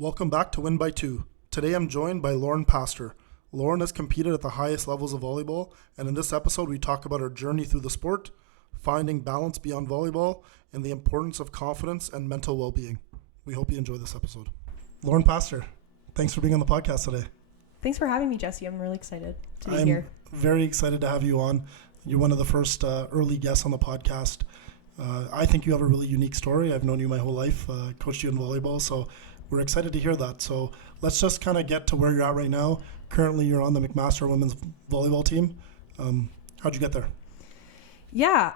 Welcome back to Win by Two. Today I'm joined by Lauren Pastor. Lauren has competed at the highest levels of volleyball, and in this episode we talk about her journey through the sport, finding balance beyond volleyball, and the importance of confidence and mental well-being. We hope you enjoy this episode. Lauren Pastor, thanks for being on the podcast today. Thanks for having me, Jessy. I'm really excited to be here. I'm very excited to have you on. You're one of the first early guests on the podcast. I think you have a really unique story. I've known you my whole life, coached you in volleyball, so we're excited to hear that. So let's just kind of get to where you're at right now. Currently, you're on the McMaster women's volleyball team. How'd you get there? Yeah.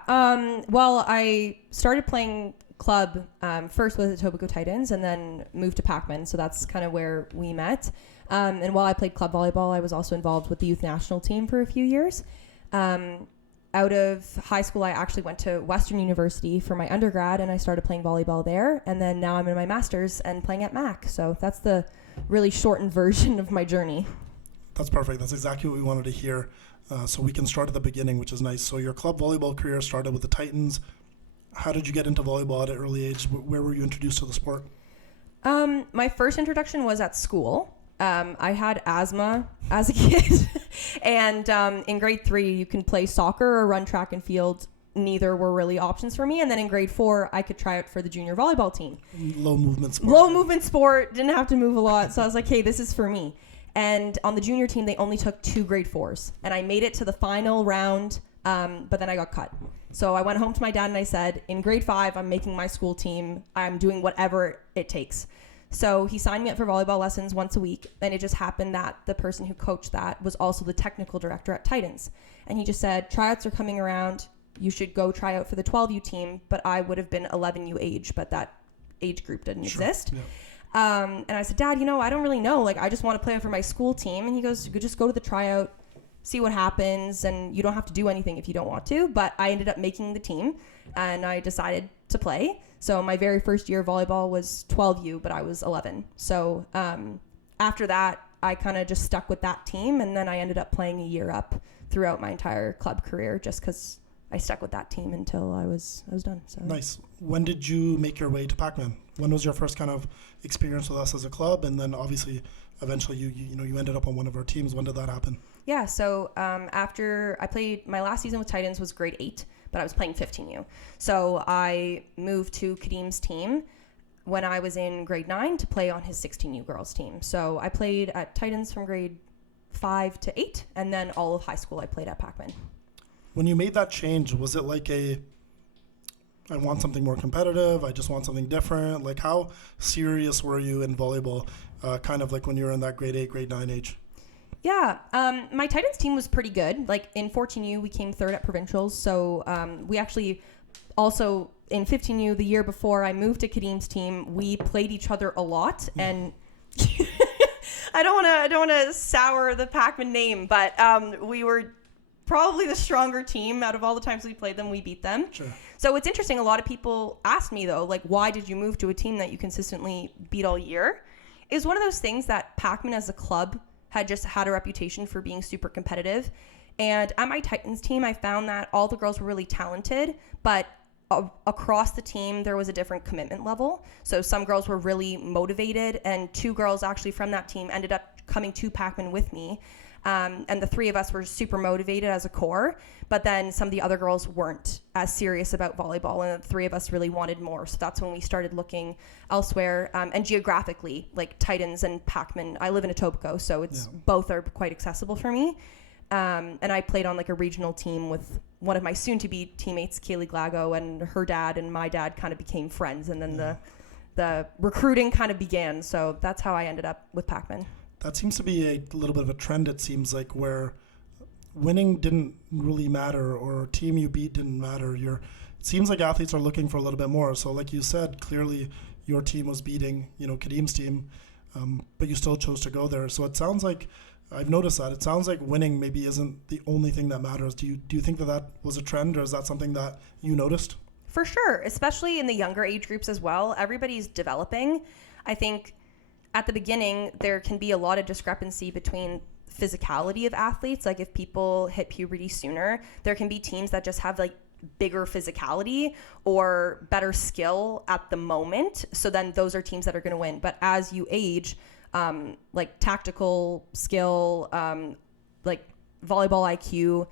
Well, I started playing club first with the Etobicoke Titans and then moved to Pakmen. So that's kind of where we met. And while I played club volleyball, I was also involved with the youth national team for a few years. Out of high school, I actually went to Western University for my undergrad, and I started playing volleyball there. And then now I'm in my master's and playing at Mac. So that's the really shortened version of my journey. That's perfect. That's exactly what we wanted to hear. So we can start at the beginning, which is nice. So your club volleyball career started with the Titans. How did you get into volleyball at an early age? Where were you introduced to the sport? My first introduction was at school. I had asthma as a kid. And in grade 3, you can play soccer or run track and field. Neither were really options for me. And then in grade 4, I could try out for the junior volleyball team. Low movement sport. Didn't have to move a lot. So I was like, hey, this is for me. And on the junior team, they only took 2 grade 4s. And I made it to the final round, but then I got cut. So I went home to my dad and I said, in grade 5, I'm making my school team. I'm doing whatever it takes. So he signed me up for volleyball lessons once a week. And it just happened that the person who coached that was also the technical director at Titans. And he just said, tryouts are coming around. You should go try out for the 12U team. But I would have been 11U age, but that age group didn't exist. Yeah. And I said, Dad, I don't really know. I just want to play for my school team. And he goes, you could just go to the tryout, see what happens. And you don't have to do anything if you don't want to. But I ended up making the team and I decided to play. So my very first year of volleyball was 12U, but I was 11. So after that, I kind of just stuck with that team. And then I ended up playing a year up throughout my entire club career just because I stuck with that team until I was done. So nice. When did you make your way to Pakmen? When was your first kind of experience with us as a club? And then obviously, eventually, you ended up on one of our teams. When did that happen? Yeah. So after I played, my last season with Titans was grade 8, but I was playing 15U. So I moved to Kadim's team when I was in grade 9 to play on his 16U girls team. So I played at Titans from grade 5 to 8, and then all of high school I played at Pakmen. When you made that change, was it like I want something more competitive, I just want something different? Like, how serious were you in volleyball, kind of like when you were in that grade 8, grade 9 age? Yeah, my Titans team was pretty good. Like, in 14U, we came 3rd at provincials. So we actually also, in 15U, the year before I moved to Kadim's team, we played each other a lot. And I don't want to sour the Pakmen name, but we were probably the stronger team out of all the times we played them. We beat them. Sure. So it's interesting. A lot of people ask me, though, like, why did you move to a team that you consistently beat all year? It's one of those things that Pakmen as a club had just had a reputation for being super competitive. And at my Titans team, I found that all the girls were really talented, but across the team, there was a different commitment level. So some girls were really motivated, and 2 girls actually from that team ended up coming to Pakmen with me. And the 3 of us were super motivated as a core, but then some of the other girls weren't as serious about volleyball, and the 3 of us really wanted more. So that's when we started looking elsewhere. And geographically, like Titans and Pakmen, I live in Etobicoke, so both are quite accessible for me. And I played on like a regional team with one of my soon-to-be teammates, Kaylee Glago, and her dad and my dad kind of became friends, and then the recruiting kind of began. So that's how I ended up with Pakmen. That seems to be a little bit of a trend, it seems like, where winning didn't really matter or team you beat didn't matter. It seems like athletes are looking for a little bit more. So like you said, clearly your team was beating, Kadim's team, but you still chose to go there. So it sounds like, I've noticed that, it sounds like winning maybe isn't the only thing that matters. Do you think that was a trend, or is that something that you noticed? For sure, especially in the younger age groups as well. Everybody's developing. I think at the beginning, there can be a lot of discrepancy between physicality of athletes. Like if people hit puberty sooner, there can be teams that just have like bigger physicality or better skill at the moment. So then those are teams that are going to win. But as you age, like tactical skill, like volleyball IQ,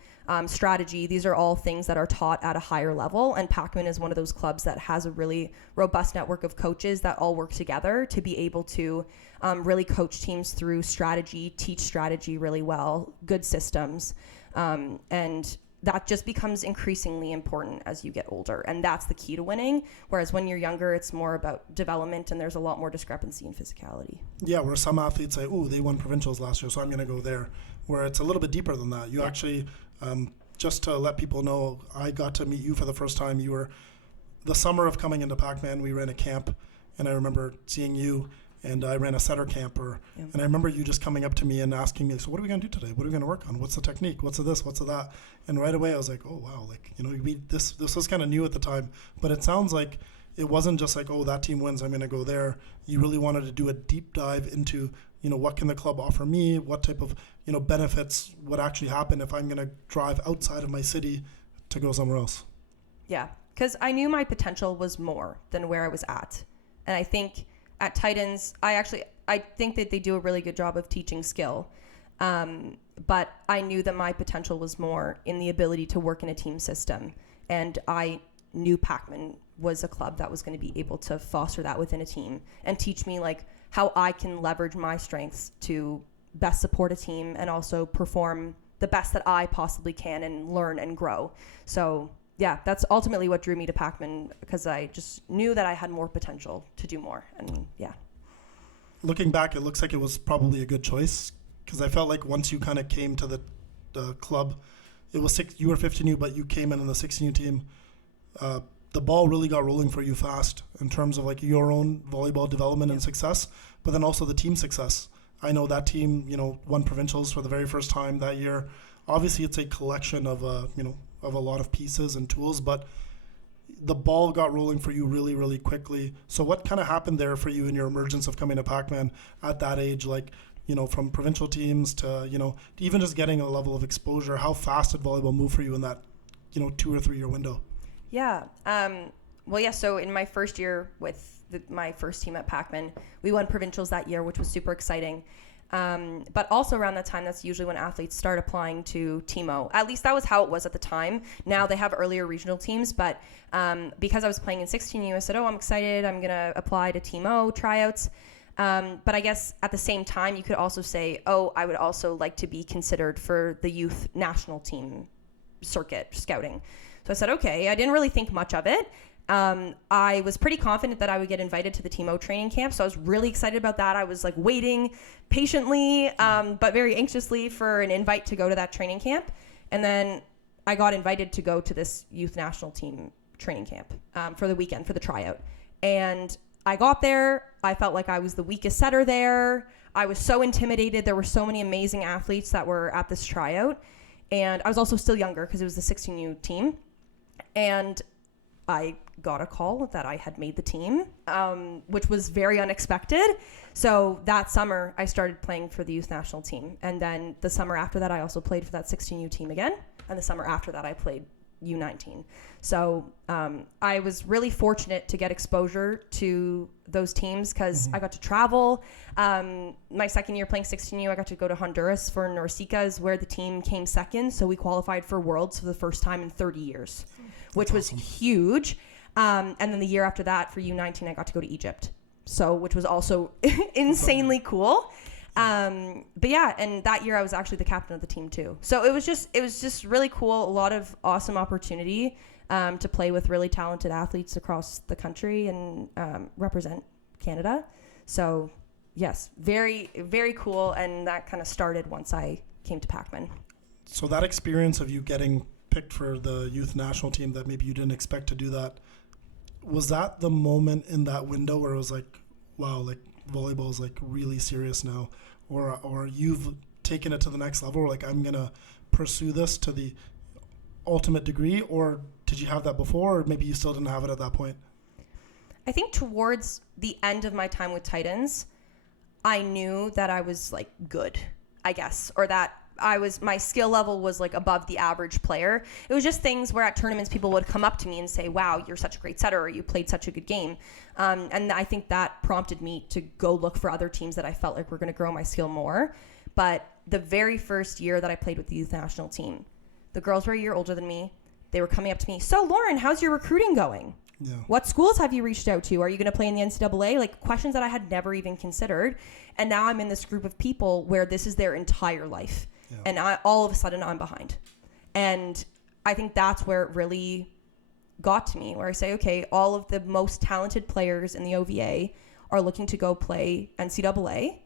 strategy, these are all things that are taught at a higher level. And Pakmen is one of those clubs that has a really robust network of coaches that all work together to be able to really coach teams through strategy, teach strategy really well, good systems. And that just becomes increasingly important as you get older. And that's the key to winning. Whereas when you're younger, it's more about development and there's a lot more discrepancy in physicality. Yeah, where some athletes say, oh, they won provincials last year, so I'm going to go there. Where it's a little bit deeper than that. You actually, just to let people know, I got to meet you for the first time. You were the summer of coming into Pakmen. We ran a camp, and I remember seeing you, and I ran a setter camp. And I remember you just coming up to me and asking me, so what are we going to do today? What are we going to work on? What's the technique? What's the this? What's the that? And right away I was like, oh, wow. Like, you know, this was kind of new at the time. But it sounds like it wasn't just like, oh, that team wins, I'm going to go there. You really wanted to do a deep dive into, you know, what can the club offer me? What type of, you know, benefits would actually happen if I'm going to drive outside of my city to go somewhere else? Yeah, because I knew my potential was more than where I was at. And I think at Titans, I think that they do a really good job of teaching skill. But I knew that my potential was more in the ability to work in a team system. And I knew Pakmen was a club that was going to be able to foster that within a team and teach me like how I can leverage my strengths to best support a team and also perform the best that I possibly can and learn and grow. So yeah, that's ultimately what drew me to Pakmen, because I just knew that I had more potential to do more. And yeah. Looking back, it looks like it was probably a good choice, because I felt like once you kind of came to the club, it was you were 15U, but you came in the 16U team. The ball really got rolling for you fast in terms of like your own volleyball development and success, but then also the team success. I know that team, you know, won provincials for the very first time that year. Obviously, it's a collection of, you know, of a lot of pieces and tools, but the ball got rolling for you really, really quickly. So what kind of happened there for you in your emergence of coming to Pakmen at that age, like, you know, from provincial teams to, you know, even just getting a level of exposure? How fast did volleyball move for you in that, you know, 2 or 3 year window? Yeah. Well, yeah. So in my first year with my first team at Pakmen, we won provincials that year, which was super exciting. But also around that time, that's usually when athletes start applying to TMO. At least that was how it was at the time. Now they have earlier regional teams, but because I was playing in 16U, I said, oh, I'm excited. I'm going to apply to TMO tryouts. But I guess at the same time, you could also say, oh, I would also like to be considered for the youth national team circuit scouting. So I said, okay. I didn't really think much of it. I was pretty confident that I would get invited to the TMO training camp. So I was really excited about that. I was like waiting patiently, but very anxiously for an invite to go to that training camp. And then I got invited to go to this youth national team training camp for the weekend, for the tryout. And I got there. I felt like I was the weakest setter there. I was so intimidated. There were so many amazing athletes that were at this tryout. And I was also still younger because it was the 16U team. And I got a call that I had made the team, which was very unexpected. So that summer, I started playing for the youth national team. And then the summer after that, I also played for that 16U team again. And the summer after that, I played U19. So I was really fortunate to get exposure to those teams because I got to travel. My second year playing 16U, I got to go to Honduras for Norsicas, where the team came second. So we qualified for Worlds for the first time in 30 years, which was huge. And then the year after that for U19, I got to go to Egypt. So, which was also insanely cool. But yeah, and that year I was actually the captain of the team too. So it was just really cool. A lot of awesome opportunity, to play with really talented athletes across the country and, represent Canada. So yes, very, very cool. And that kind of started once I came to Pakmen. So that experience of you getting picked for the youth national team that maybe you didn't expect to do that, was that the moment in that window where it was like, wow, like volleyball is like really serious now, or you've taken it to the next level, or like I'm gonna pursue this to the ultimate degree? Or did you have that before, or maybe you still didn't have it at that point? I think towards the end of my time with Titans, I knew that I was like good, I guess, or that my skill level was like above the average player. It was just things where at tournaments people would come up to me and say, wow, you're such a great setter, or you played such a good game. And I think that prompted me to go look for other teams that I felt like were going to grow my skill more. But the very first year that I played with the youth national team, the girls were a year older than me. They were coming up to me, so Lauren, how's your recruiting going? Yeah. What schools have you reached out to? Are you going to play in the NCAA? Like questions that I had never even considered. And now I'm in this group of people where this is their entire life. Yeah. And all of a sudden I'm behind. And I think that's where it really got to me, where I say, okay, all of the most talented players in the OVA are looking to go play NCAA.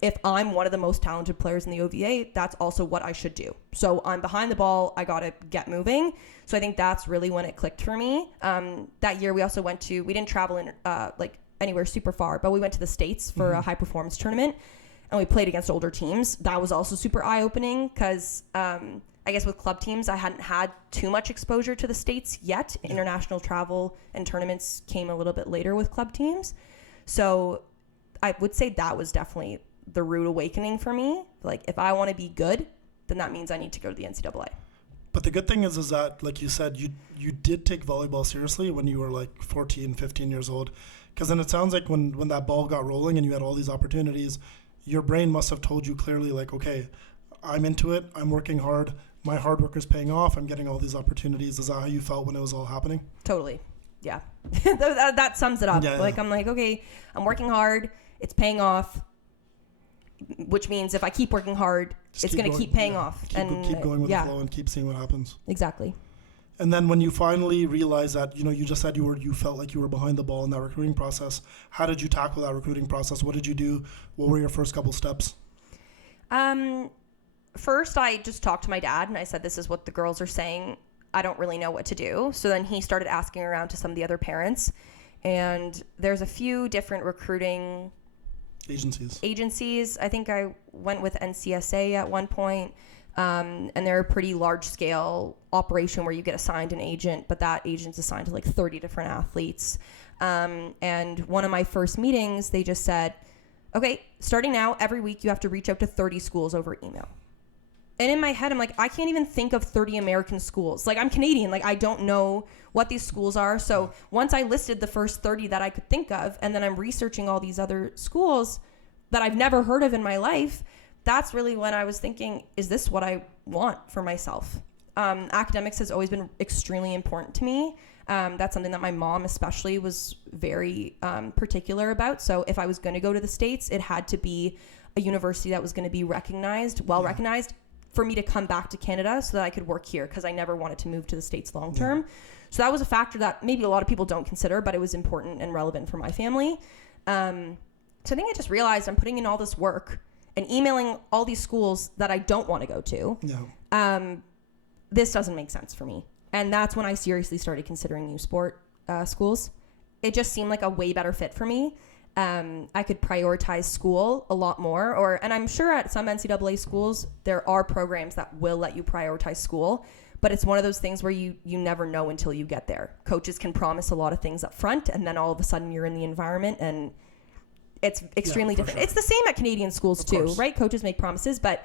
If I'm one of the most talented players in the OVA, that's also what I should do. So I'm behind the ball. I got to get moving. So I think that's really when it clicked for me. That year we also we didn't travel in like anywhere super far, but we went to the States for a high performance tournament and we played against older teams. That was also super eye opening because I guess with club teams, I hadn't had too much exposure to the States yet. Yeah. International travel and tournaments came a little bit later with club teams. So I would say that was definitely the rude awakening for me. Like if I want to be good, then that means I need to go to the NCAA. But the good thing is that, like you said, you did take volleyball seriously when you were like 14, 15 years old. Because then it sounds like when that ball got rolling and you had all these opportunities, your brain must have told you clearly, like, okay, I'm into it. I'm working hard. My hard work is paying off. I'm getting all these opportunities. Is that how you felt when it was all happening? Totally. Yeah. that sums it up. Yeah, like, I'm like, okay, I'm working hard. It's paying off. Which means if I keep working hard, it's going to keep paying off. Keep going with the flow and keep seeing what happens. Exactly. And then when you finally realized that, you just said you felt like you were behind the ball in that recruiting process. How did you tackle that recruiting process? What did you do? What were your first couple steps? First, I just talked to my dad and I said, this is what the girls are saying. I don't really know what to do. So then he started asking around to some of the other parents. And there's a few different recruiting agencies. I think I went with NCSA at one point, and they're a pretty large scale operation where you get assigned an agent, but that agent's assigned to like 30 different athletes. And one of my first meetings, they just said, okay, starting now, every week you have to reach out to 30 schools over email. And in my head, I'm like, I can't even think of 30 American schools. Like, I'm Canadian. Like, I don't know what these schools are. So once I listed the first 30 that I could think of, and then I'm researching all these other schools that I've never heard of in my life, that's really when I was thinking, is this what I want for myself? Academics has always been extremely important to me. That's something that my mom especially was very particular about. So if I was going to go to the States, it had to be a university that was going to be recognized, recognized, for me to come back to Canada so that I could work here, because I never wanted to move to the States long term. So that was a factor that maybe a lot of people don't consider, but it was important and relevant for my family. So I think I just realized I'm putting in all this work and emailing all these schools that I don't want to go to. This doesn't make sense for me. And that's when I seriously started considering U Sport schools. It just seemed like a way better fit for me. I could prioritize school a lot more, and I'm sure at some NCAA schools, there are programs that will let you prioritize school, but it's one of those things where you never know until you get there. Coaches can promise a lot of things up front, and then all of a sudden you're in the environment, and it's extremely different. Sure. It's the same at Canadian schools too, right? Coaches make promises, but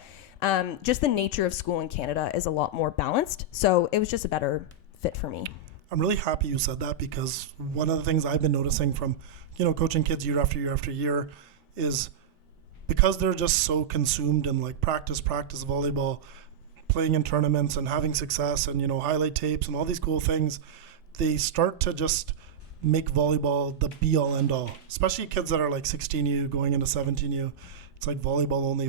just the nature of school in Canada is a lot more balanced. So it was just a better fit for me. I'm really happy you said that, because one of the things I've been noticing from coaching kids year after year after year is because they're just so consumed in like practice volleyball, playing in tournaments and having success and, highlight tapes and all these cool things, they start to just make volleyball the be all end all, especially kids that are like 16U going into 17U. It's like volleyball only.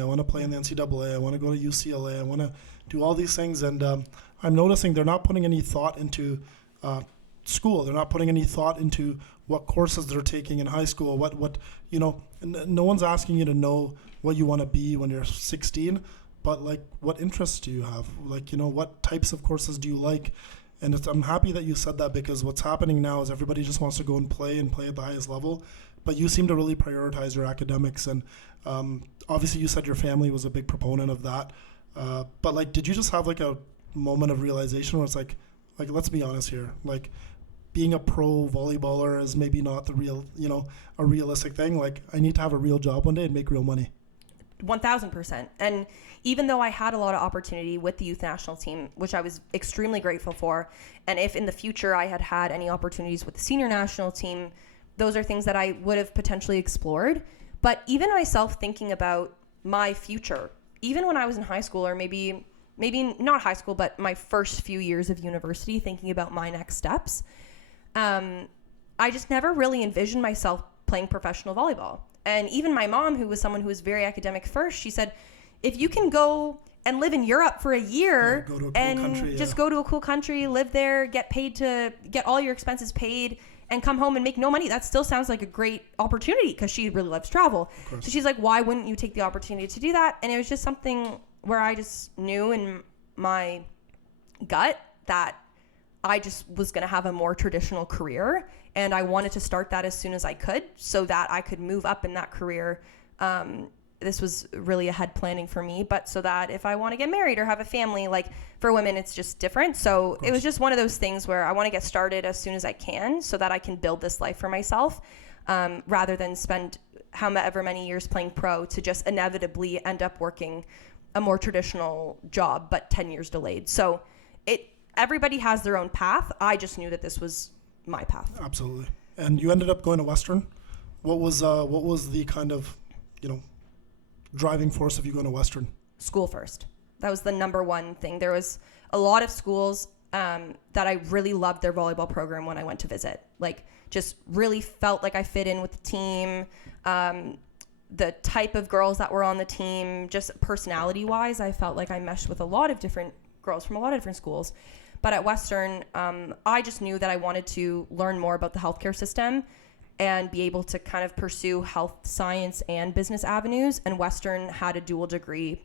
I want to play in the NCAA. I want to go to UCLA. I want to do all these things. And I'm noticing they're not putting any thought into school. They're not putting any thought into what courses they're taking in high school. No one's asking you to know what you want to be when you're 16, but like what interests do you have? Like, what types of courses do you like? And I'm happy that you said that, because what's happening now is everybody just wants to go and play at the highest level. But you seem to really prioritize your academics. And obviously you said your family was a big proponent of that. But like, did you just have like a moment of realization where it's like let's be honest here, like being a pro volleyballer is maybe not the real, a realistic thing. Like, I need to have a real job one day and make real money. 1000%. And even though I had a lot of opportunity with the youth national team, which I was extremely grateful for, and if in the future I had had any opportunities with the senior national team, those are things that I would have potentially explored. But even myself thinking about my future, even when I was in high school, or maybe not high school, but my first few years of university, thinking about my next steps, I just never really envisioned myself playing professional volleyball. And even my mom, who was someone who was very academic first, she said, if you can go and live in Europe for a year just go to a cool country, live there, get all your expenses paid, and come home and make no money, that still sounds like a great opportunity, because she really loves travel. So she's like, why wouldn't you take the opportunity to do that? And it was just something where I just knew in my gut that I just was going to have a more traditional career, and I wanted to start that as soon as I could so that I could move up in that career. This was really ahead planning for me, but so that if I want to get married or have a family, like for women, it's just different. So it was just one of those things where I want to get started as soon as I can so that I can build this life for myself, rather than spend however many years playing pro to just inevitably end up working a more traditional job, but 10 years delayed. So everybody has their own path. I just knew that this was my path. Absolutely. And you ended up going to Western. What was the kind of, driving force of you going to Western? School first. That was the number one thing. There was a lot of schools that I really loved their volleyball program when I went to visit. Like, just really felt like I fit in with the team. The type of girls that were on the team, just personality-wise, I felt like I meshed with a lot of different girls from a lot of different schools. But at Western, I just knew that I wanted to learn more about the healthcare system and be able to kind of pursue health science and business avenues. And Western had a dual degree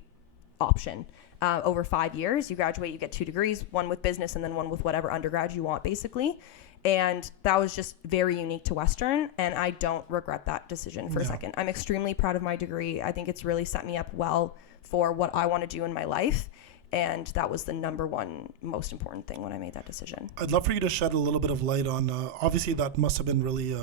option. Over 5 years, you graduate, you get 2 degrees, one with business and then one with whatever undergrad you want, basically. And that was just very unique to Western, and I don't regret that decision for a second. I'm extremely proud of my degree. I think it's really set me up well for what I want to do in my life. And that was the number one most important thing when I made that decision. I'd love for you to shed a little bit of light on, obviously that must have been really,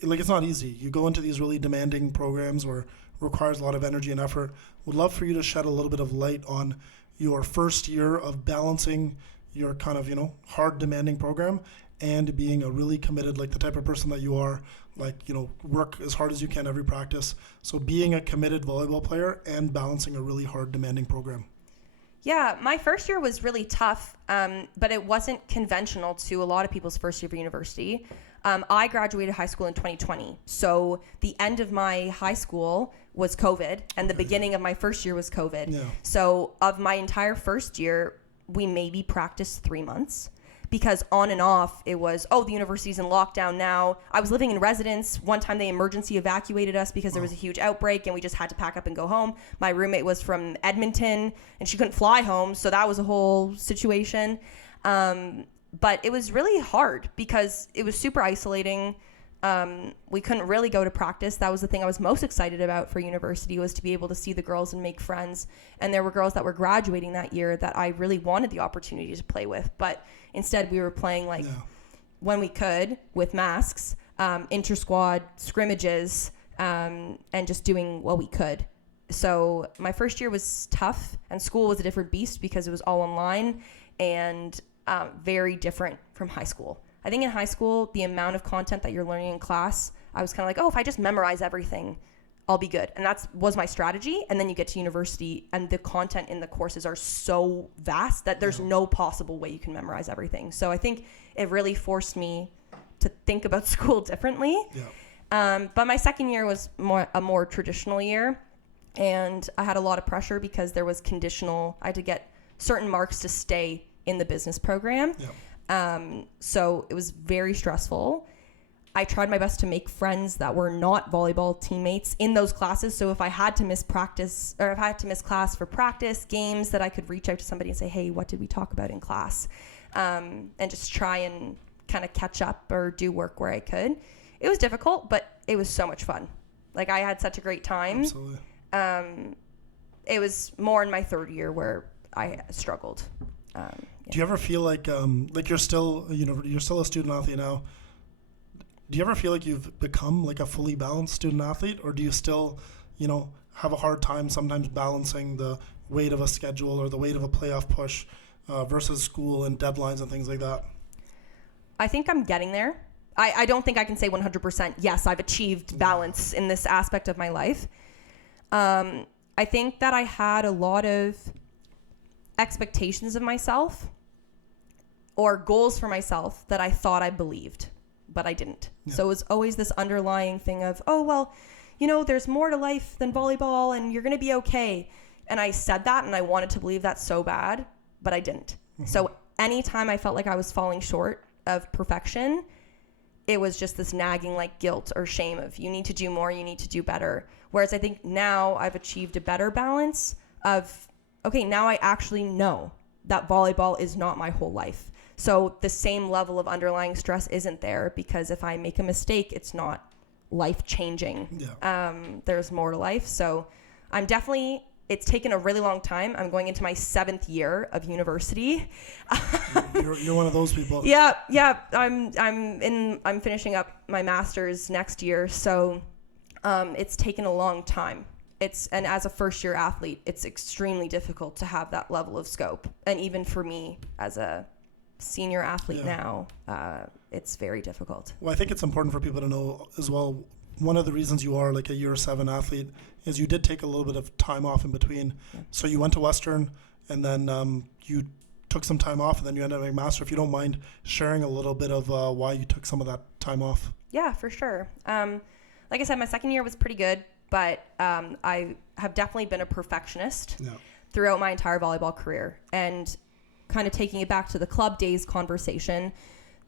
it's not easy. You go into these really demanding programs where it requires a lot of energy and effort. Would love for you to shed a little bit of light on your first year of balancing your kind of, hard demanding program and being a really committed, like the type of person that you are, like, work as hard as you can every practice. So being a committed volleyball player and balancing a really hard demanding program. Yeah, my first year was really tough, but it wasn't conventional to a lot of people's first year of university. I graduated high school in 2020. So the end of my high school was COVID, and the beginning of my first year was COVID. Yeah. So of my entire first year, we maybe practiced 3 months. Because on and off, it was, the university's in lockdown now. I was living in residence. One time they emergency evacuated us because there was a huge outbreak and we just had to pack up and go home. My roommate was from Edmonton and she couldn't fly home. So that was a whole situation. But it was really hard because it was super isolating. We couldn't really go to practice. That was the thing I was most excited about for university, was to be able to see the girls and make friends. And there were girls that were graduating that year that I really wanted the opportunity to play with. But instead we were playing when we could with masks, inter-squad scrimmages, and just doing what we could. So my first year was tough, and school was a different beast because it was all online and very different from high school. I think in high school, the amount of content that you're learning in class, I was kind of like, if I just memorize everything, I'll be good. And that was my strategy. And then you get to university and the content in the courses are so vast that there's no possible way you can memorize everything. So I think it really forced me to think about school differently. Yeah. But my second year was a more traditional year. And I had a lot of pressure because there was conditional. I had to get certain marks to stay in the business program. Yeah. So it was very stressful. I tried my best to make friends that were not volleyball teammates in those classes. So if I had to miss practice, or if I had to miss class for practice, games, that I could reach out to somebody and say, hey, what did we talk about in class? And just try and kind of catch up or do work where I could. It was difficult, but it was so much fun. Like, I had such a great time. Absolutely. It was more in my third year where I struggled. Do you ever feel like you're still, you're still a student athlete now? Do you ever feel like you've become like a fully balanced student athlete, or do you still, have a hard time sometimes balancing the weight of a schedule or the weight of a playoff push versus school and deadlines and things like that? I think I'm getting there. I don't think I can say 100%, yes, I've achieved balance in this aspect of my life. I think that I had a lot of expectations of myself or goals for myself that I thought I believed, but I didn't. Yeah. So it was always this underlying thing of, oh, well, you know, there's more to life than volleyball and you're going to be okay. And I said that and I wanted to believe that so bad, but I didn't. Mm-hmm. So anytime I felt like I was falling short of perfection, it was just this nagging like guilt or shame of you need to do more, you need to do better. Whereas I think now I've achieved a better balance of, okay, now I actually know that volleyball is not my whole life. So the same level of underlying stress isn't there because if I make a mistake, it's not life changing. Yeah. There's more to life. So I'm definitely, it's taken a really long time. I'm going into my 7th year of university. You're one of those people. Yeah. I'm finishing up my master's next year. So it's taken a long time. And as a first year athlete, it's extremely difficult to have that level of scope. And even for me as a senior athlete now, it's very difficult. Well, I think it's important for people to know as well, one of the reasons you are like a year 7 athlete is you did take a little bit of time off in between. Yeah. So you went to Western and then you took some time off and then you ended up at McMaster. If you don't mind sharing a little bit of why you took some of that time off. Yeah, for sure. Like I said, my second year was pretty good, but I have definitely been a perfectionist throughout my entire volleyball career. And kind of taking it back to the club days conversation,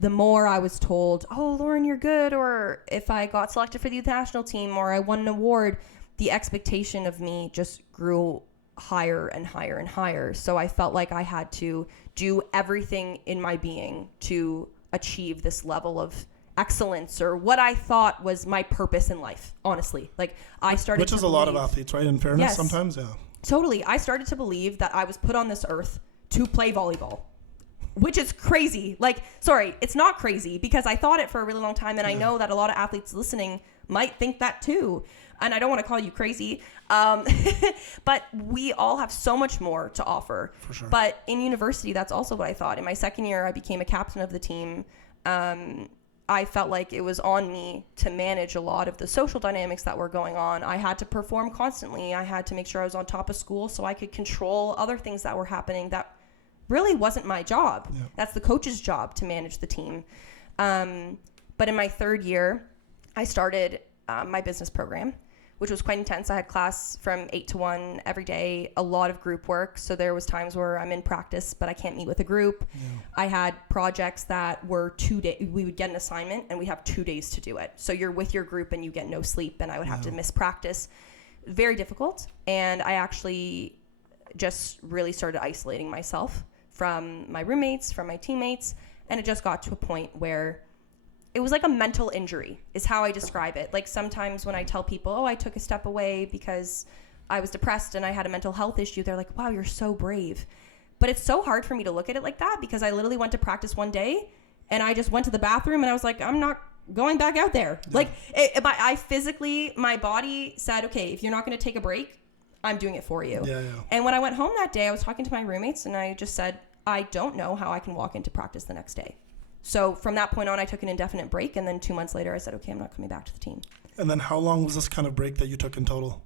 the more I was told, oh, Lauren, you're good, or if I got selected for the youth national team or I won an award, the expectation of me just grew higher and higher and higher. So I felt like I had to do everything in my being to achieve this level of excellence or what I thought was my purpose in life, honestly. Like I started Which is a lot of athletes, right? In fairness, yes, sometimes, yeah. Totally. I started to believe that I was put on this earth to play volleyball, which is crazy. Like, sorry, it's not crazy because I thought it for a really long time. And I know that a lot of athletes listening might think that too. And I don't want to call you crazy. But we all have so much more to offer. For sure. But in university, that's also what I thought. In my second year, I became a captain of the team. I felt like it was on me to manage a lot of the social dynamics that were going on. I had to perform constantly. I had to make sure I was on top of school so I could control other things that were happening that really wasn't my job. Yeah. That's the coach's job to manage the team. But in my third year, I started my business program, which was quite intense. I had class from 8 to 1 every day, a lot of group work. So there was times where I'm in practice, but I can't meet with a group. Yeah. I had projects that were 2 days. We would get an assignment and we have 2 days to do it. So you're with your group and you get no sleep and I would have to miss practice. Very difficult. And I actually just really started isolating myself from my roommates, from my teammates. And it just got to a point where it was like a mental injury is how I describe it. Like sometimes when I tell people, oh, I took a step away because I was depressed and I had a mental health issue, they're like, wow, you're so brave. But it's so hard for me to look at it like that because I literally went to practice one day and I just went to the bathroom and I was like, I'm not going back out there. Yeah. Like I physically, my body said, okay, if you're not going to take a break, I'm doing it for you. Yeah. And when I went home that day, I was talking to my roommates and I just said, I don't know how I can walk into practice the next day. So from that point on, I took an indefinite break. And then 2 months later, I said, okay, I'm not coming back to the team. And then how long was this kind of break that you took in total?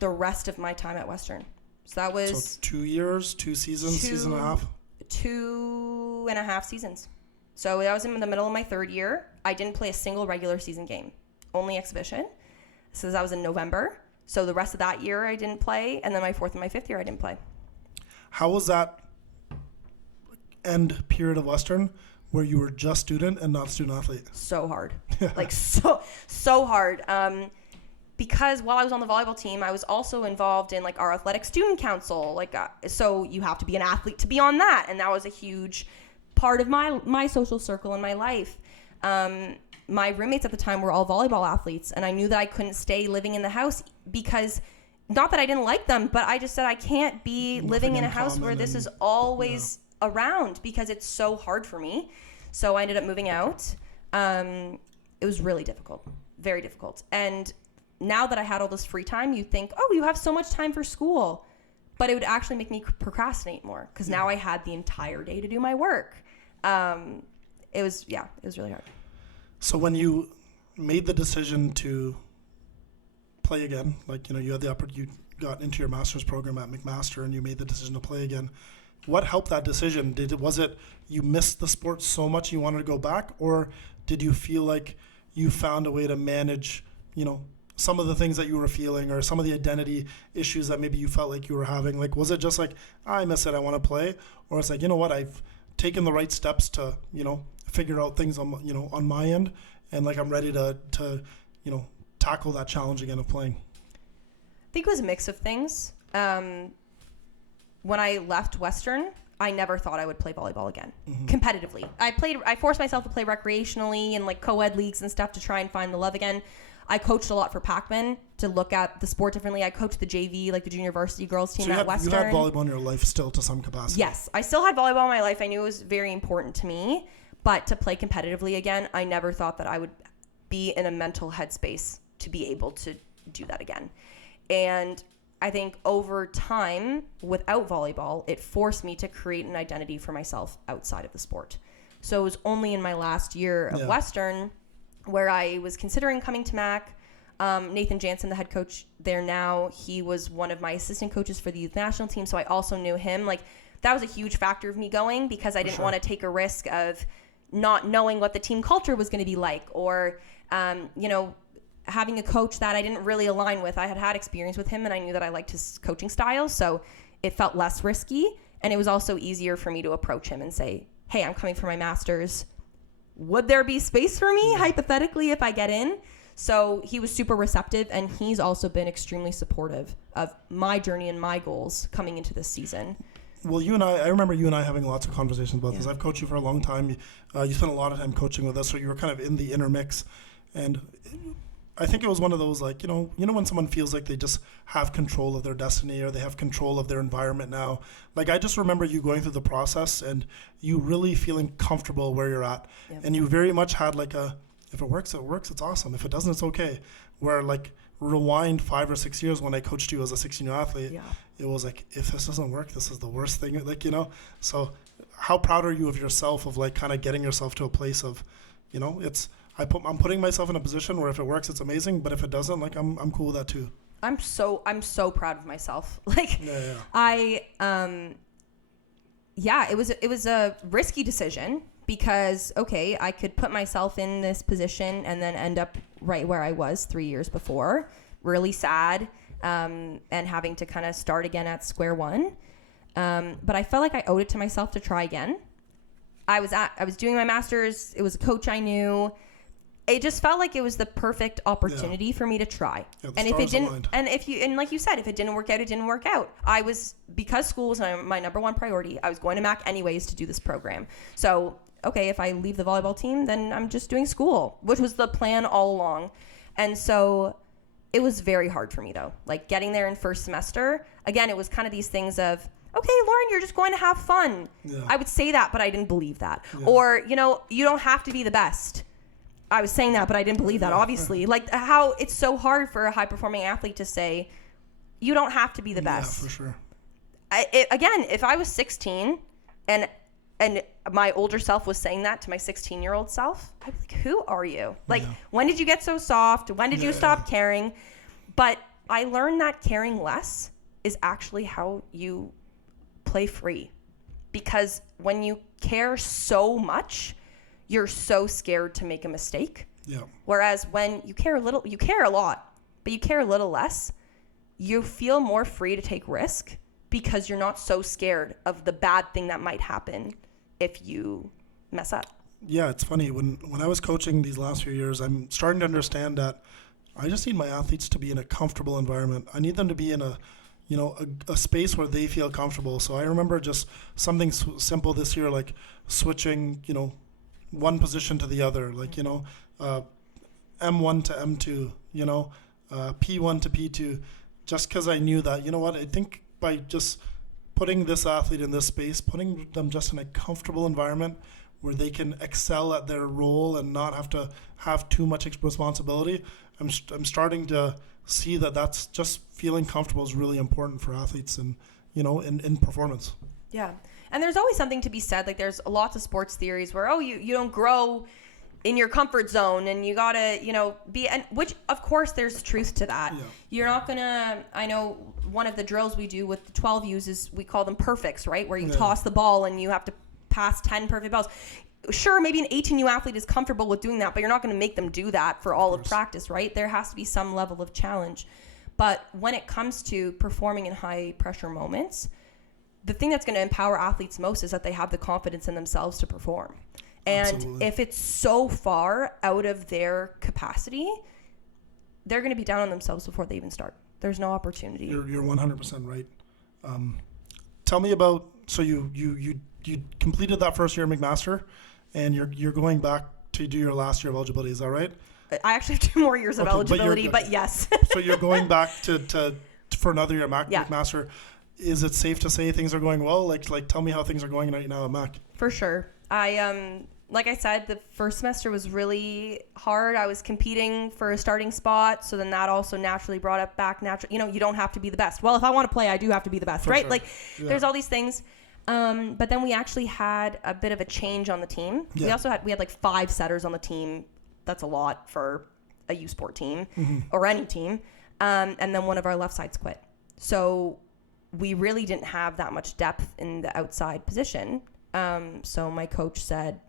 The rest of my time at Western. So that was... So 2 years, 2 seasons, season and a half? 2.5 seasons. So I was in the middle of my third year. I didn't play a single regular season game. Only exhibition. So that was in November. So the rest of that year, I didn't play. And then my fourth and my fifth year, I didn't play. How was that end period of Western where you were just student and not student athlete? So hard. Like so hard. Because while I was on the volleyball team, I was also involved in like our athletic student council. Like, so you have to be an athlete to be on that. And that was a huge part of my social circle in my life. My roommates at the time were all volleyball athletes. And I knew that I couldn't stay living in the house because not that I didn't like them, but I just said I can't be living in a house where this is always around because it's so hard for me. So I ended up moving out. It was really difficult, very difficult. And now that I had all this free time, you think, oh, you have so much time for school. But it would actually make me procrastinate more because now I had the entire day to do my work. It was really hard. So when you made the decision to play again, like, you had the you got into your master's program at McMaster and you made the decision to play again, what helped that decision? Was it you missed the sport so much you wanted to go back, or did you feel like you found a way to manage, some of the things that you were feeling or some of the identity issues that maybe you felt like you were having? Like, was it just like, I miss it, I want to play? Or it's like, you know what, I've taken the right steps to, figure out things on, on my end, and like I'm ready to tackle that challenge again of playing? I think it was a mix of things. When I left Western, I never thought I would play volleyball again competitively. I forced myself to play recreationally and like co-ed leagues and stuff to try and find the love again. I coached a lot for Pakmen to look at the sport differently. I coached the JV, like the junior varsity girls team at Western. You had volleyball in your life still to some capacity. Yes, I still had volleyball in my life. I knew it was very important to me, but to play competitively again, I never thought that I would be in a mental headspace to be able to do that again. And I think over time, without volleyball, it forced me to create an identity for myself outside of the sport. So it was only in my last year of Western where I was considering coming to Mac. Nathan Jansen, the head coach there now, he was one of my assistant coaches for the youth national team, so I also knew him. Like, that was a huge factor of me going because I didn't want to take a risk of not knowing what the team culture was going to be like, or, having a coach that I didn't really align with. I had experience with him, and I knew that I liked his coaching style, so it felt less risky, and it was also easier for me to approach him and say, hey, I'm coming for my master's. Would there be space for me, hypothetically, if I get in? So he was super receptive, and he's also been extremely supportive of my journey and my goals coming into this season. Well, I remember you and I having lots of conversations about this. I've coached you for a long time. You spent a lot of time coaching with us, so you were kind of in the inner mix. And I think it was one of those, like, when someone feels like they just have control of their destiny or they have control of their environment now. Like, I just remember you going through the process and you really feeling comfortable where you're at. Yep. And you very much had like if it works, it works, it's awesome. If it doesn't, it's okay. Where like rewind 5 or 6 years when I coached you as a 16-year athlete, it was like, if this doesn't work, this is the worst thing. Like, so how proud are you of yourself of like kind of getting yourself to a place of, I'm putting myself in a position where if it works, it's amazing. But if it doesn't, like I'm cool with that too. I'm so proud of myself. Like, it was a risky decision because, okay, I could put myself in this position and then end up right where I was 3 years before, really sad, and having to kind of start again at square one. But I felt like I owed it to myself to try again. I was doing my master's. It was a coach I knew. It just felt like it was the perfect opportunity for me to try. Yeah, and if it didn't, and like you said, if it didn't work out, it didn't work out. Because school was my number one priority, I was going to Mac anyways to do this program. So, okay, if I leave the volleyball team, then I'm just doing school, which was the plan all along. And so it was very hard for me though. Like, getting there in first semester, again, it was kind of these things of, okay, Lauren, you're just going to have fun. Yeah. I would say that, but I didn't believe that. Yeah. Or, you don't have to be the best. I was saying that, but I didn't believe that, obviously. Like, how it's so hard for a high-performing athlete to say, you don't have to be the best. Yeah, for sure. Again, if I was 16 and my older self was saying that to my 16-year-old self, I'd be like, who are you? Like, when did you get so soft? When did you stop caring? But I learned that caring less is actually how you play free. Because when you care so much, you're so scared to make a mistake. Yeah. Whereas when you care a little, you care a lot, but you care a little less, you feel more free to take risk because you're not so scared of the bad thing that might happen if you mess up. Yeah, it's funny. When I was coaching these last few years, I'm starting to understand that I just need my athletes to be in a comfortable environment. I need them to be in a space where they feel comfortable. So I remember just something simple this year, like switching, one position to the other, like, M1 to M2, P1 to P2, just because I knew that, I think by just putting this athlete in this space, putting them just in a comfortable environment where they can excel at their role and not have to have too much responsibility, I'm starting to see that that's just feeling comfortable is really important for athletes and, in performance. Yeah. And there's always something to be said. Like there's lots of sports theories where, you don't grow in your comfort zone and you gotta, be, and which of course there's truth to that. Yeah. You're not gonna, I know one of the drills we do with the 12Us is we call them perfects, right? Where you toss the ball and you have to pass 10 perfect balls. Sure, maybe an 18U athlete is comfortable with doing that, but you're not going to make them do that for all of practice, right? There has to be some level of challenge. But when it comes to performing in high pressure moments, the thing that's going to empower athletes most is that they have the confidence in themselves to perform. And Absolutely. if it's so far out of their capacity, they're going to be down on themselves before they even start. There's no opportunity. You're 100% right. Tell me about, so you completed that first year at McMaster, and you're going back to do your last year of eligibility. Is that right? I actually have 2 more years of eligibility, but yes. So you're going back to for another year at McMaster. Is it safe to say things are going well? Like tell me how things are going right now at Mac. For sure. Like I said, the first semester was really hard. I was competing for a starting spot, so then that also naturally brought up back you don't have to be the best. Well, if I want to play, I do have to be the best, right? Sure. Like there's all these things. But then we actually had a bit of a change on the team. Yeah. We had like 5 setters on the team. That's a lot for a U Sport team or any team. And then one of our left sides quit. So we really didn't have that much depth in the outside position. So my coach said,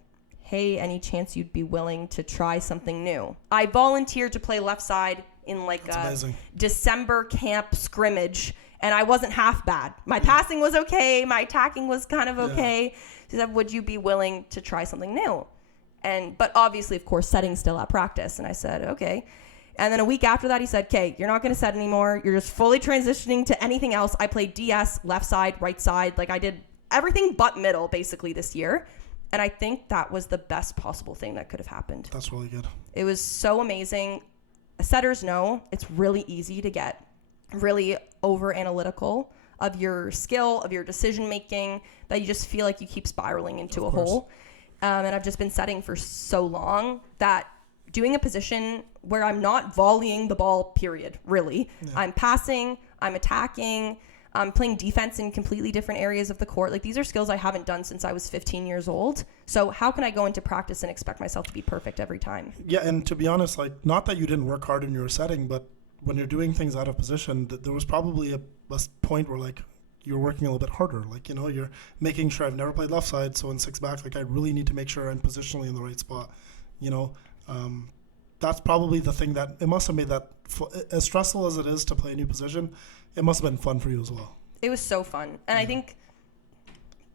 hey, any chance you'd be willing to try something new? I volunteered to play left side in like That's a amazing. December camp scrimmage, and I wasn't half bad. My passing was okay. My attacking was kind of okay. She said, would you be willing to try something new? But obviously, of course, setting still at practice. And I said, okay. And then a week after that, he said, okay, you're not going to set anymore. You're just fully transitioning to anything else. I played DS, left side, right side. Like I did everything but middle basically this year. And I think that was the best possible thing that could have happened. That's really good. It was so amazing. Setters know it's really easy to get really over analytical of your skill, of your decision making, that you just feel like you keep spiraling into a hole. And I've just been setting for so long that doing a position where I'm not volleying the ball, period, really. Yeah. I'm passing, I'm attacking, I'm playing defense in completely different areas of the court. Like these are skills I haven't done since I was 15 years old. So how can I go into practice and expect myself to be perfect every time? Yeah, and to be honest, like not that you didn't work hard in your setting, but when you're doing things out of position, there was probably a point where like you're working a little bit harder. Like, you're making sure I've never played left side. So in 6 back, like I really need to make sure I'm positionally in the right spot, that's probably the thing that it must have made that as stressful as it is to play a new position. It must have been fun for you as well. It was so fun. And I think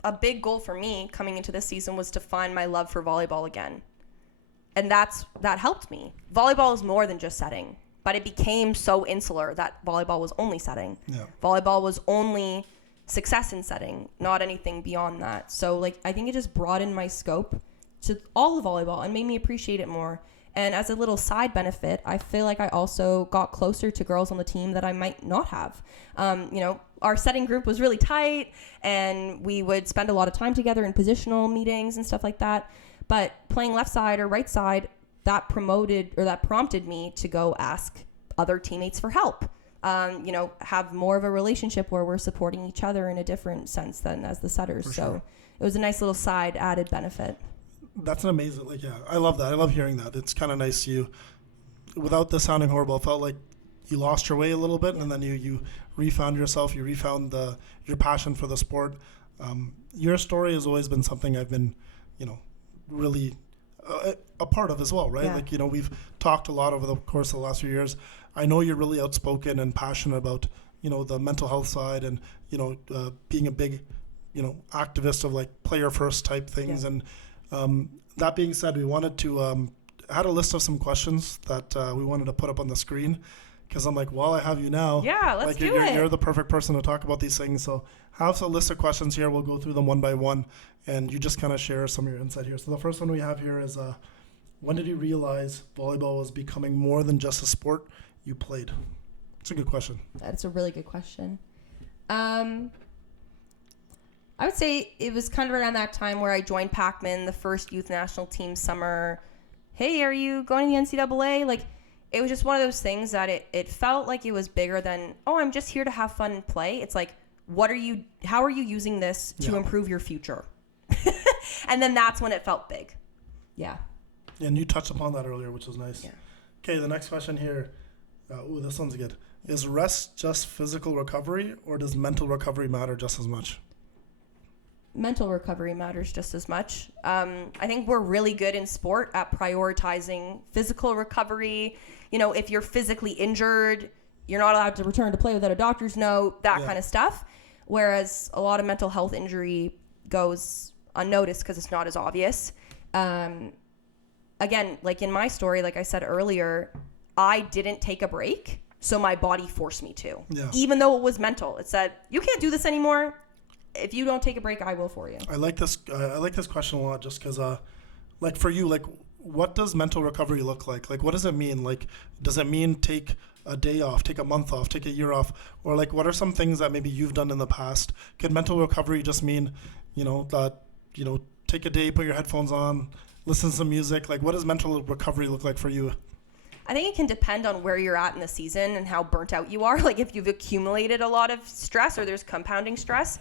a big goal for me coming into this season was to find my love for volleyball again. And that helped me. Volleyball is more than just setting, but it became so insular that volleyball was only setting. Yeah. Volleyball was only success in setting, not anything beyond that. So like I think it just broadened my scope to all of volleyball and made me appreciate it more. And as a little side benefit, I feel like I also got closer to girls on the team that I might not have. Our setting group was really tight and we would spend a lot of time together in positional meetings and stuff like that. But playing left side or right side, that prompted me to go ask other teammates for help. Have more of a relationship where we're supporting each other in a different sense than as the setters. So it was a nice little side added benefit. That's an amazing, I love that. I love hearing that. It's kind of nice without this sounding horrible, it felt like you lost your way a little bit and then you refound yourself, you refound your passion for the sport. Your story has always been something I've been, really a part of as well, right? Yeah. We've talked a lot over the course of the last few years. I know you're really outspoken and passionate about, the mental health side and, being a big, activist of like player first type things. Yeah. And that being said, we wanted to had a list of some questions that we wanted to put up on the screen because I'm like, well, I have you now. Yeah, let's do it. You're the perfect person to talk about these things. So have a list of questions here. We'll go through them one by one, and you just kind of share some of your insight here. So the first one we have here is, when did you realize volleyball was becoming more than just a sport you played? It's a good question. That's a really good question. I would say it was kind of around that time where I joined Pakmen, the first youth national team summer. Hey, are you going to the NCAA? Like, it was just one of those things that it felt like it was bigger than, oh, I'm just here to have fun and play. It's like, how are you using this to improve your future? And then that's when it felt big. Yeah. And you touched upon that earlier, which was nice. Yeah. Okay, the next question here. This one's good. Is rest just physical recovery, or does mental recovery matter just as much? Mental recovery matters just as much. I think we're really good in sport at prioritizing physical recovery. You know, if you're physically injured, you're not allowed to return to play without a doctor's note, that kind of stuff. Whereas a lot of mental health injury goes unnoticed because it's not as obvious. Again, like in my story, like I said earlier, I didn't take a break, so my body forced me to. Yeah. Even though it was mental. It said, you can't do this anymore. If you don't take a break, I will for you. I like this question a lot just because, like for you, like what does mental recovery look like? Like what does it mean? Like does it mean take a day off, take a month off, take a year off? Or like what are some things that maybe you've done in the past? Could mental recovery just mean, take a day, put your headphones on, listen to some music? Like what does mental recovery look like for you? I think it can depend on where you're at in the season and how burnt out you are. Like if you've accumulated a lot of stress or there's compounding stress.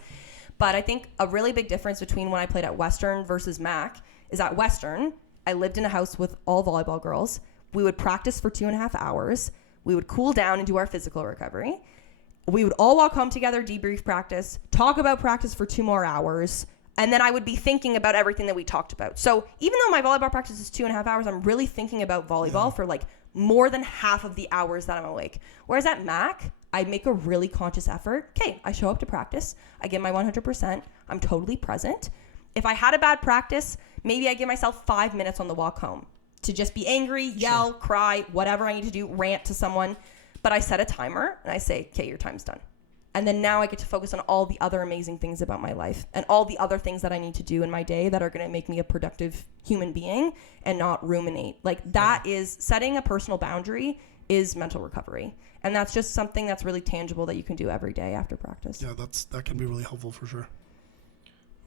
But I think a really big difference between when I played at Western versus Mac is at Western, I lived in a house with all volleyball girls. We would practice for 2.5 hours. We would cool down and do our physical recovery. We would all walk home together, debrief practice, talk about practice for 2 more hours. And then I would be thinking about everything that we talked about. So even though my volleyball practice is 2.5 hours, I'm really thinking about volleyball for like more than half of the hours that I'm awake. Whereas at Mac, I make a really conscious effort. Okay, I show up to practice. I give my 100%. I'm totally present. If I had a bad practice, maybe I give myself 5 minutes on the walk home to just be angry, yell, cry, whatever I need to do, rant to someone. But I set a timer and I say, okay, your time's done. And then now I get to focus on all the other amazing things about my life and all the other things that I need to do in my day that are going to make me a productive human being and not ruminate. Like that is setting a personal boundary is mental recovery. And that's just something that's really tangible that you can do every day after practice. Yeah, that can be really helpful for sure.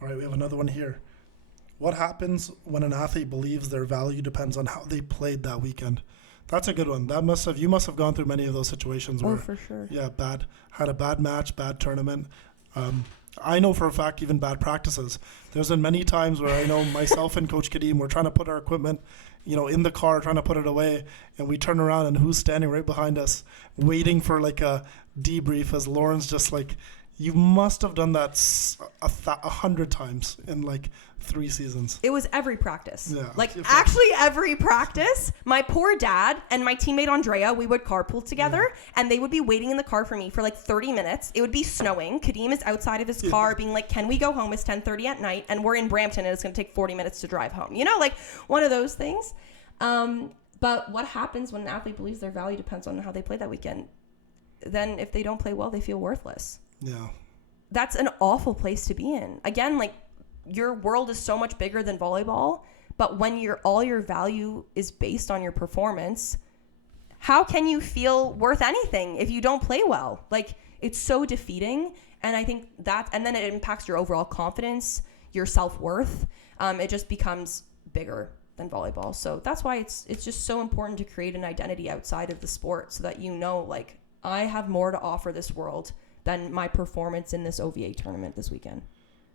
All right, we have another one here. What happens when an athlete believes their value depends on how they played that weekend? That's a good one. You must have gone through many of those situations where, for sure. Yeah, had a bad match, bad tournament. I know for a fact, even bad practices. There's been many times where I know myself and Coach Kadeem were trying to put our equipment, in the car, trying to put it away, and we turn around and who's standing right behind us, waiting for like a debrief as Lauren's just like, you must have done that 100 times in like 3 seasons. It was every practice. Yeah. Like actually every practice. My poor dad and my teammate Andrea, we would carpool together and they would be waiting in the car for me for like 30 minutes. It would be snowing. Kadeem is outside of his car being like, can we go home? It's 10:30 at night and we're in Brampton and it's going to take 40 minutes to drive home. Like one of those things. But what happens when an athlete believes their value depends on how they play that weekend? Then if they don't play well, they feel worthless. Yeah. That's an awful place to be in. Again, like your world is so much bigger than volleyball, but when all your value is based on your performance, how can you feel worth anything if you don't play well? Like it's so defeating. And I think and then it impacts your overall confidence, your self-worth. It just becomes bigger than volleyball. So that's why it's just so important to create an identity outside of the sport so that like I have more to offer this world than my performance in this OVA tournament this weekend.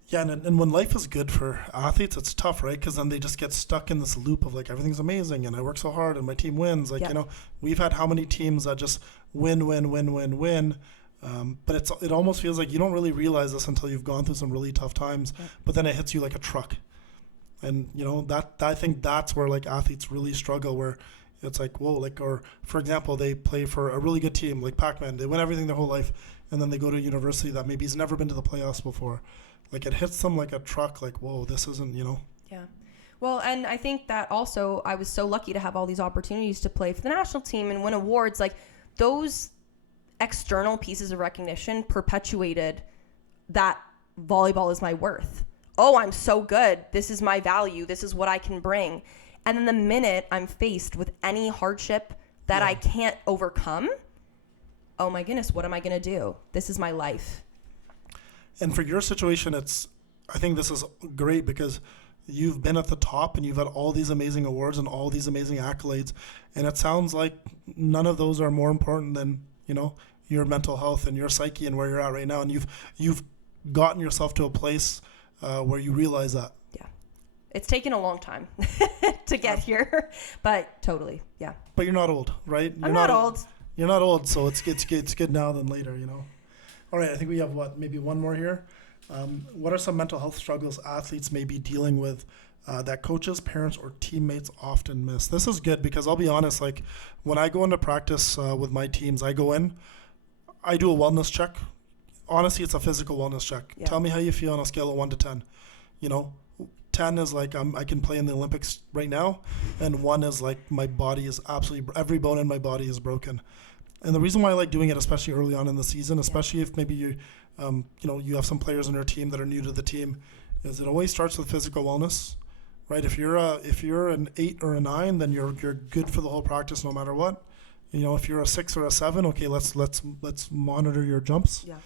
Yeah, and when life is good for athletes, it's tough, right? Because then they just get stuck in this loop of like, everything's amazing and I work so hard and my team wins. Like, we've had how many teams that just win. But it almost feels like you don't really realize this until you've gone through some really tough times, but then it hits you like a truck. And, I think that's where like athletes really struggle, where it's like, whoa, like, or for example, they play for a really good team like Pakmen. They win everything their whole life. And then they go to a university that maybe has never been to the playoffs before. Like it hits them like a truck, like, whoa, this isn't, Yeah. Well, and I think that also I was so lucky to have all these opportunities to play for the national team and win awards. Like those external pieces of recognition perpetuated that volleyball is my worth. Oh, I'm so good. This is my value. This is what I can bring. And then the minute I'm faced with any hardship that I can't overcome, oh my goodness, what am I going to do? This is my life. And for your situation, I think this is great because you've been at the top and you've had all these amazing awards and all these amazing accolades, and it sounds like none of those are more important than, you know, your mental health and your psyche and where you're at right now, and you've gotten yourself to a place where you realize that. Yeah, it's taken a long time to get here, but totally, yeah. But you're not old, right? I'm not old. You're not old, so it's good now than later, you know. All right, I think we have maybe one more here. What are some mental health struggles athletes may be dealing with that coaches, parents, or teammates often miss? This is good because I'll be honest, like when I go into practice with my teams, I go in, I do a wellness check. Honestly, it's a physical wellness check. Yeah. Tell me how you feel on a scale of 1 to 10. You know, 10 is like I can play in the Olympics right now, and 1 is like my body is absolutely, every bone in my body is broken. And the reason why I like doing it, especially early on in the season, especially if maybe you you have some players on your team that are new to the team, is it always starts with physical wellness, right? If you're an 8 or a 9, then you're good for the whole practice no matter what. You know, if you're a 6 or a 7, okay, let's monitor your jumps. Yeah.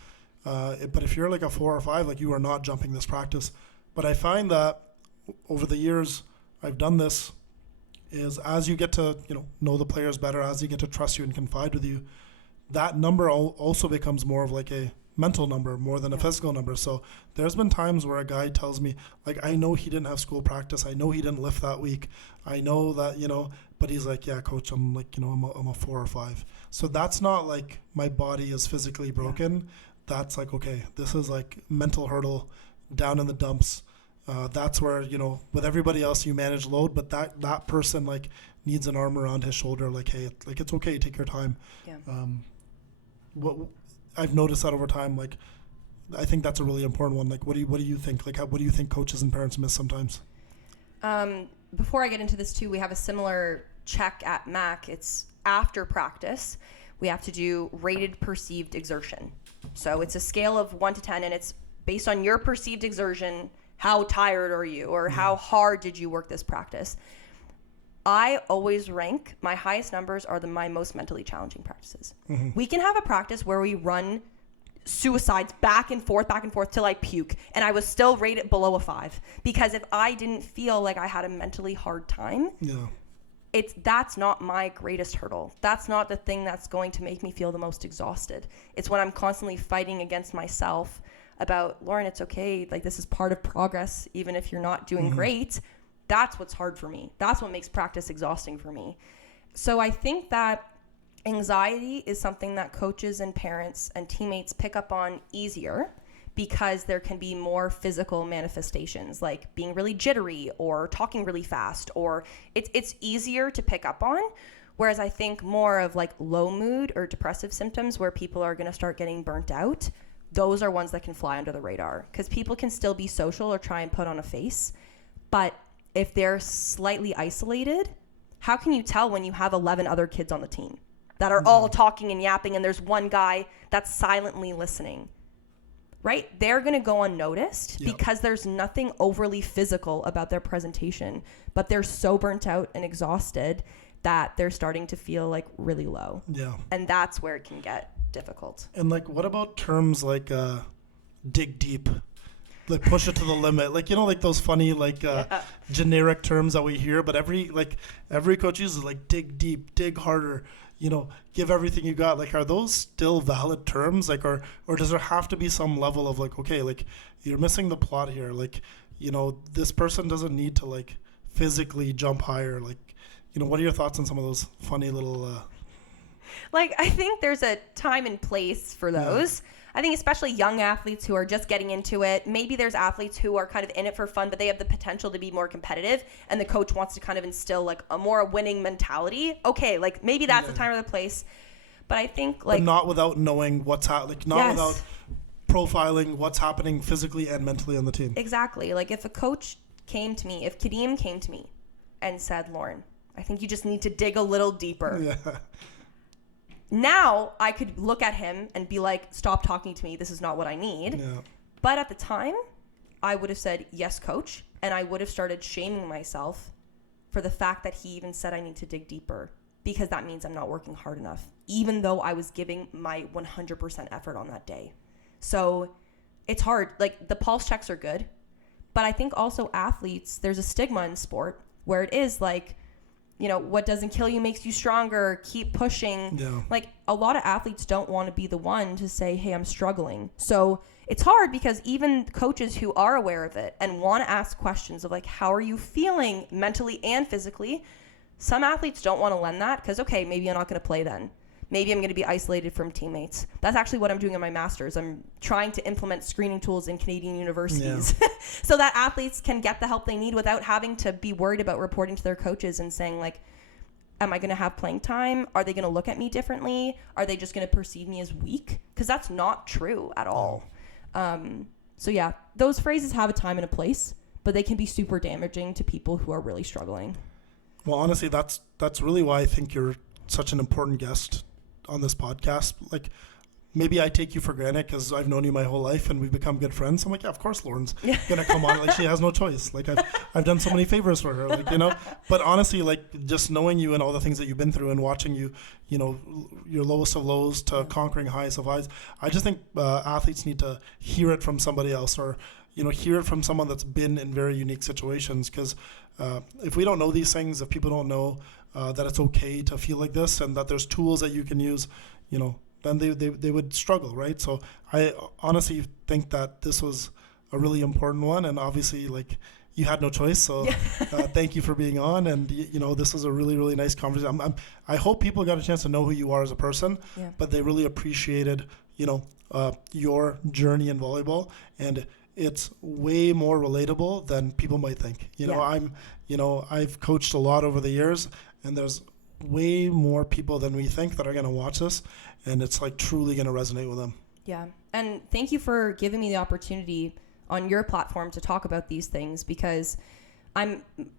But if you're like a 4 or 5, like you are not jumping this practice. But I find that over the years I've done this, is as you get to know the players better, as you get to trust you and confide with you, that number also becomes more of like a mental number more than a physical number. So there's been times where a guy tells me, like, I know he didn't have school practice, I know he didn't lift that week, I know that, but he's like, yeah, coach, I'm like, I'm a 4 or 5. So that's not like my body is physically broken. That's like, okay, this is like mental hurdle down in the dumps. That's where, with everybody else you manage load, but that person like needs an arm around his shoulder. Like, hey, it's okay. Take your time. Yeah. What I've noticed that over time, like, I think that's a really important one. Like, what do you think? Like, what do you think coaches and parents miss sometimes? Before I get into this too, we have a similar check at MAC. It's after practice. We have to do rated perceived exertion. So it's a scale of 1 to 10, and it's based on your perceived exertion. How tired are you, or how hard did you work this practice? I always rank, my highest numbers are my most mentally challenging practices. Mm-hmm. We can have a practice where we run suicides back and forth till I puke, and I was still rated below a 5, because if I didn't feel like I had a mentally hard time, that's not my greatest hurdle. That's not the thing that's going to make me feel the most exhausted. It's when I'm constantly fighting against myself about, Lauren, it's okay, like this is part of progress, even if you're not doing great. That's what's hard for me. That's what makes practice exhausting for me. So I think that anxiety is something that coaches and parents and teammates pick up on easier, because there can be more physical manifestations, like being really jittery or talking really fast, or it's easier to pick up on. Whereas I think more of like low mood or depressive symptoms where people are going to start getting burnt out, those are ones that can fly under the radar, because people can still be social or try and put on a face. But if they're slightly isolated, how can you tell when you have 11 other kids on the team that are all talking and yapping and there's one guy that's silently listening, right? They're going to go unnoticed because there's nothing overly physical about their presentation, but they're so burnt out and exhausted that they're starting to feel like really low. Yeah. And that's where it can get difficult. And like, what about terms like dig deep, like push it to the limit, like, like those funny like generic terms that we hear, but every coach uses, like dig deep, dig harder, give everything you got. Like, are those still valid terms? Like, or does there have to be some level of like, okay, like you're missing the plot here, like, this person doesn't need to like physically jump higher, like, what are your thoughts on some of those funny little like, I think there's a time and place for those. I think especially young athletes who are just getting into it. Maybe there's athletes who are kind of in it for fun, but they have the potential to be more competitive, and the coach wants to kind of instill like a more winning mentality. Okay, like maybe that's the time or the place. But I think like, but not without knowing what's without profiling what's happening physically and mentally on the team. Exactly. Like if a coach came to me, if Kadeem came to me and said, Lauren, I think you just need to dig a little deeper. Yeah. Now I could look at him and be like, stop talking to me. This is not what I need. Yeah. But at the time, I would have said, yes, coach. And I would have started shaming myself for the fact that he even said I need to dig deeper, because that means I'm not working hard enough, even though I was giving my 100% effort on that day. So it's hard. Like the pulse checks are good, But I think also athletes, there's a stigma in sport where it is like, you know, what doesn't kill you makes you stronger. Keep pushing. Yeah. Like a lot of athletes don't want to be the one to say, hey, I'm struggling. So it's hard because even coaches who are aware of it and want to ask questions of like, how are you feeling mentally and physically? Some athletes don't want to lend that because, okay, maybe I'm not going to play then. Maybe I'm going to be isolated from teammates. That's actually what I'm doing in my master's. I'm trying to implement screening tools in Canadian universities so that athletes can get the help they need without having to be worried about reporting to their coaches and saying like, am I going to have playing time? Are they going to look at me differently? Are they just going to perceive me as weak? Because that's not true at all. So yeah, those phrases have a time and a place, but they can be super damaging to people who are really struggling. Well, honestly, that's really why I think you're such an important guest on this podcast. Like, maybe I take you for granted because I've known you my whole life and we've become good friends. I'm like, yeah, of course Lauren's gonna come on. Like, she has no choice. Like, I've done so many favors for her. Like, you know. But honestly, like, just knowing you and all the things that you've been through and watching you, you know, your lowest of lows to conquering highest of highs. I just think athletes need to hear it from somebody else, or you know, hear it from someone that's been in very unique situations. Because if we don't know these things, if people don't know that it's okay to feel like this and that there's tools that you can use, you know, then they would struggle, right? So I honestly think that this was a really important one, and obviously, like, you had no choice. So thank you for being on, and you know, this was a really, really nice conversation. I hope people got a chance to know who you are as a person, but they really appreciated, you know, your journey in volleyball, and it's way more relatable than people might think. You know, I've coached a lot over the years, and there's way more people than we think that are going to watch this, and it's like truly going to resonate with them. Yeah. And thank you for giving me the opportunity on your platform to talk about these things, because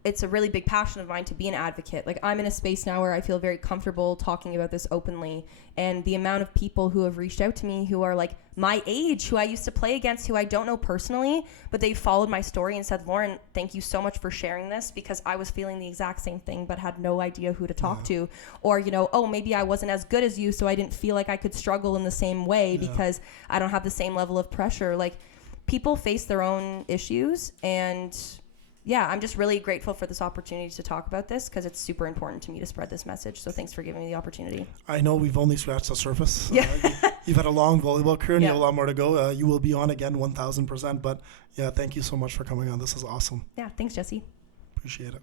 it's a really big passion of mine to be an advocate. Like, I'm in a space now where I feel very comfortable talking about this openly, and the amount of people who have reached out to me who are like my age, who I used to play against, who I don't know personally, but they followed my story and said, Lauren, thank you so much for sharing this, because I was feeling the exact same thing but had no idea who to talk to. Or, you know, oh, maybe I wasn't as good as you, so I didn't feel like I could struggle in the same way because I don't have the same level of pressure. Like, people face their own issues, and yeah, I'm just really grateful for this opportunity to talk about this, because it's super important to me to spread this message. So thanks for giving me the opportunity. I know we've only scratched the surface. Yeah. You've had a long volleyball career, and you have a lot more to go. You will be on again 1,000%. But yeah, thank you so much for coming on. This is awesome. Yeah, thanks, Jessy. Appreciate it.